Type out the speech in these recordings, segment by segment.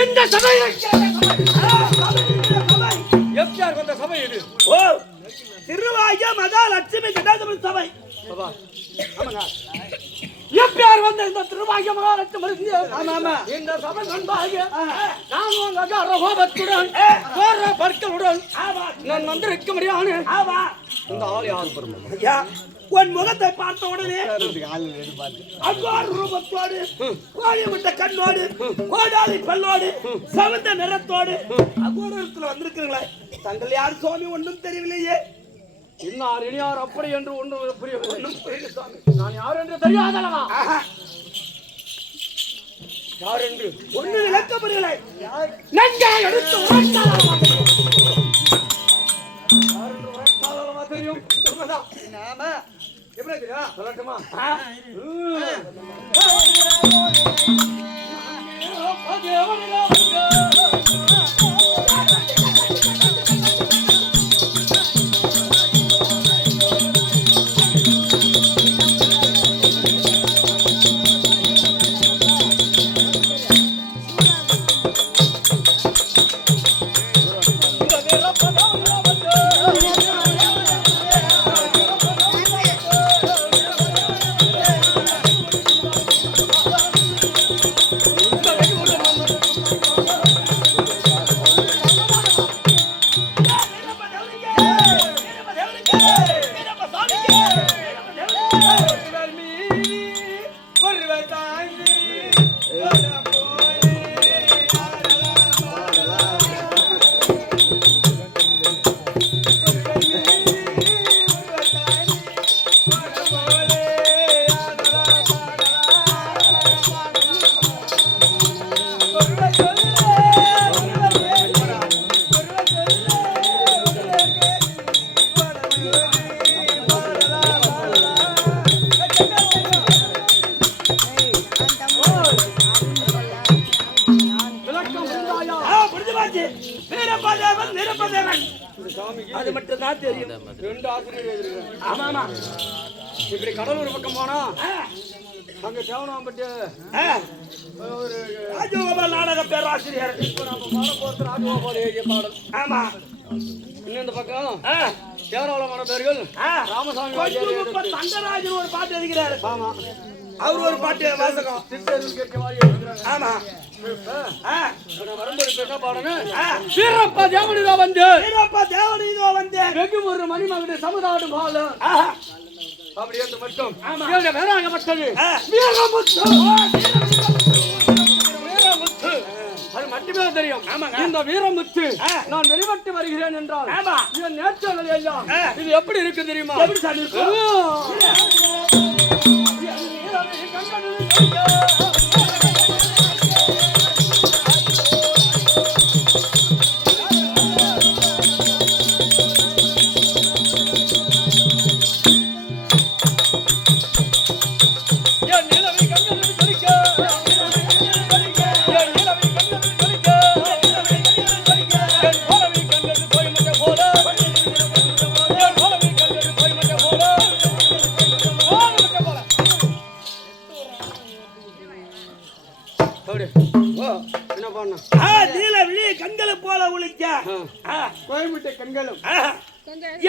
இந்த சபை எஃப்ஆர் வந்த சபை இது. ஓ திருவாய மகாலட்சுமி ஜடாதம சபை. எஃப்ஆர் வந்த இந்த திருவாய மகாலட்சுமி. ஆமா இந்த சபை நண்பாக நான் உங்க ரகோபத்துடன் பற்களுடன் நான் வந்திருக்க முடியாது. இந்த ஆள் யார் பெருமா ஐயா உன் முகத்தை பார்த்த உடனே அவ்வாறு ரூபத்தோடு கோழி விட்ட கண்ணோடு கோடாலி பல்லோடு சவந்த நிறத்தோடு அகோரத்தில் வந்திருக்கிறீங்களே தங்கள் யார் சுவாமி ஒன்றும் தெரியவில்லையே இன்னார் இனியார் அப்படி என்று ஒன்று புரியவில்லை சுவாமி நான் யார் என்று தெரியாதல்லவா யார் என்று ஒன்று விளக்கப்படவில்லை நன்றாக எடுத்து உரைத்தாளவா தெரியும் நாம எப்படி தெரியா சொல்லட்டுமா அது மட்டும் தான் தெரியும். 2 ஆசிரியர் எழுதிருக்காங்க. ஆமாமா இப்படி கடலூர் பக்கம் போனா அங்க தேவனாம்பட்டி ஒரு ராஜகோபால் நாடக பேராசிரியர் இப்ப நம்ம பாட போறது ராஜகோபால் எழுதிய பாடல். ஆமா இன்னும் இந்த பக்கம் கேரளமான பேர்கள் ராமசாமி தங்கராஜன் ஒரு பாட்டு எழுதுகிறாரு. ஆமா அவர் ஒரு பாட்டு வாசகம் திருத்தேர்வு கேட்க மாதிரி எழுதுறாங்க. ஆமா வரும்போது என்ன பாடணும் வீரப்பா தேவனிதோ வந்து வீரப்பா தேவனிதோ வந்து வெகு ஒரு மணிமகனுடைய சமுதாயம் பாலு அப்படி என்று மட்டும் வேறாக மற்றது வீரமுத்து வீரமுத்து அது மட்டுமே தெரியும். இந்த வீரமுத்து நான் வெளிப்பட்டு வருகிறேன் என்றால் இதன் நேற்றங்கள் எல்லாம் இது எப்படி இருக்கு தெரியுமா? எப்படி சார் இருக்கு?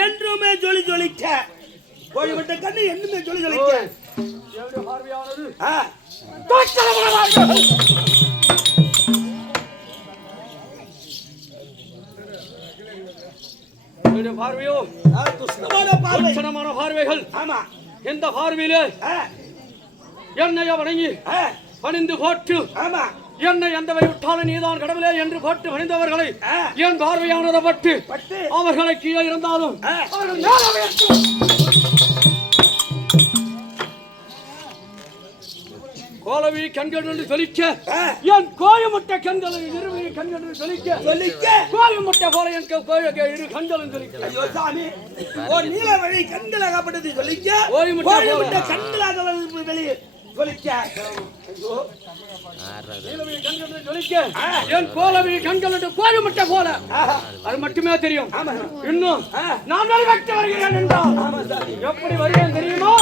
என்றுமே ஜொலி ஜொலிக்க கோழிவிட்ட கண்ணு என்னுமே ஜொலி ஜொலிக்க பார்வையோ பார்வைகள். ஆமா எந்த பார்வையிலே என்னைய வணங்கி பணிந்து போட்டு ஆமா என்னை எந்தவை விட்டாலும் நீதான் கடவுளே என்று போட்டு பணிந்தவர்களை என் பார்வையானதை பட்டு அவர்களை கீழே இருந்தாலும் கோலவி கண்கள் என்று சொல்லிக்க என் கோயமுட்டை கண்கள் இருவி கண்கள் என்று சொல்லிக்க கோயமுட்டை போல என் இரு கண்களும் சொல்லிக்க. ஐயோ சாமி ஒரு நீல வழி கண்கள் அகப்பட்டது சொல்லிக்க கோயமுட்டை கண்கள் வெளியே என் கோலவி கண்கள் கோயமுட்டை போல அது மட்டுமே தெரியும். இன்னும் நான் வருகிறேன் என்றால் எப்படி வருகிறேன் தெரியுமா?